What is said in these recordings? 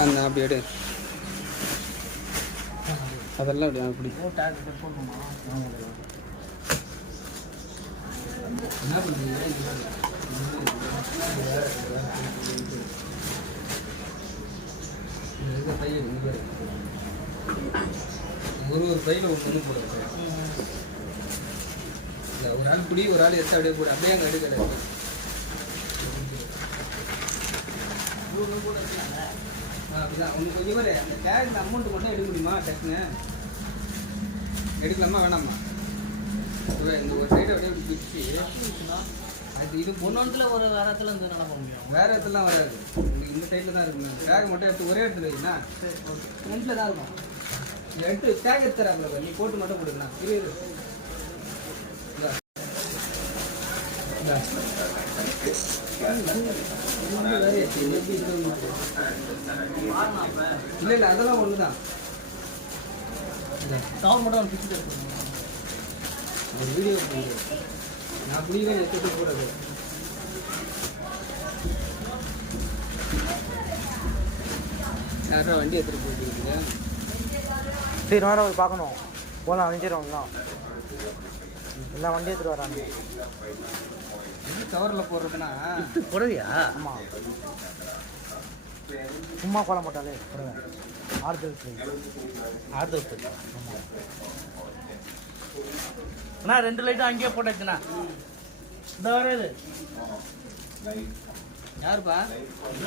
அப்படி எடு. அதெல்லாம் அப்படி அப்படி. ஒரு ஒரு கையில் ஒரு பொண்ணு போடுறது. இல்லை ஒரு ஆள் குடி ஒரு ஆள் எடுத்து அப்படியே போடு. அப்படியே அங்கே எடுக்கல. அப்படிதான். உனக்கு கொஞ்சம் பேர் அந்த கேரட் அமௌண்ட் மட்டும் எடுக்க முடியுமா டக்குன்னு எடுக்கலாமா வேணாமா? இந்த ஒரு சைடு அப்படியே பிடிச்சி அது இது பொண்ணு. ஒரு வாரத்துல இருந்து என்ன பண்ண முடியும். வேற இடத்துலாம் வராது. உங்களுக்கு இந்த சைடில் தான் இருக்கணும் டேக் மட்டும் எடுத்து ஒரே இடத்துல வைக்கணா ஃப்ரண்ட்டில் தான் இருக்கும். எடுத்து டேக் எடுத்து தராங்களா நீ போட்டு மட்டும் கொடுக்கலாம் இரு இரு. இல்லை இல்லை அதெல்லாம் ஒன்று தான் கவர் மட்டும் எடுக்கணும் ஒரு வீடியோ நான் புரியவே எடுத்துட்டு போகிறது வண்டி எடுத்துகிட்டு போயிட்டு சரி போய் பார்க்கணும். போகலாம் அழிஞ்சிடும்லாம் எல்லா வண்டியும் எடுத்துகிட்டு வராங்க. கவரில் போடுறதுன்னா? புடவையா ஆமாம் சும்மா போட மாட்டாலே புடவை ஆறுதல் ஆறுதல் அண்ணா ரெண்டு லைட்டும் அங்கேயே போட்டாச்சுண்ணா. இந்த வர இது யாருப்பா? கொஞ்ச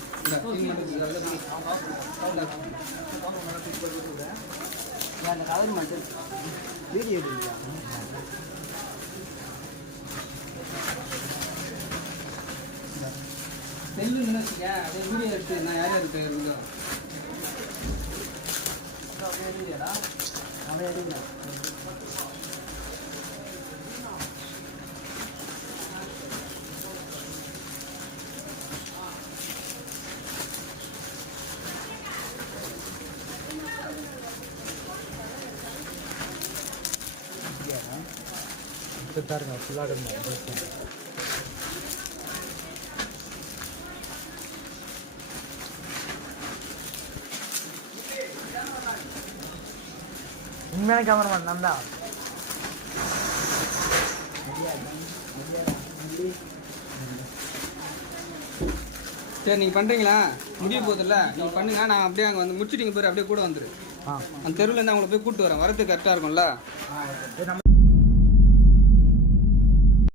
அவன் வந்து பிரிக்கலாம் ஒரு பையன் இருக்காரு. பாவம், அப்படியே வீடியோ செல்லுன்னு வச்சுக்கேன் அப்படியே வீடியோ எடுத்து நான் யார் எடுங்க தான் ஃபுல்லாக எடுங்க உண்மையான கேமராமேன் நான் தான். சரி நீங்கள் பண்ணுறீங்களா முடிய போதில்ல? நீங்கள் பண்ணுங்க. நான் அப்படியே அங்கே வந்து முடிச்சிட்டிங்க பேர் அப்படியே கூட வந்துரு. ஆ. அந்த தெருவுலேருந்து அவங்கள போய் கூப்பிட்டு வரேன். வரது கரெக்டாக இருக்கும்ல?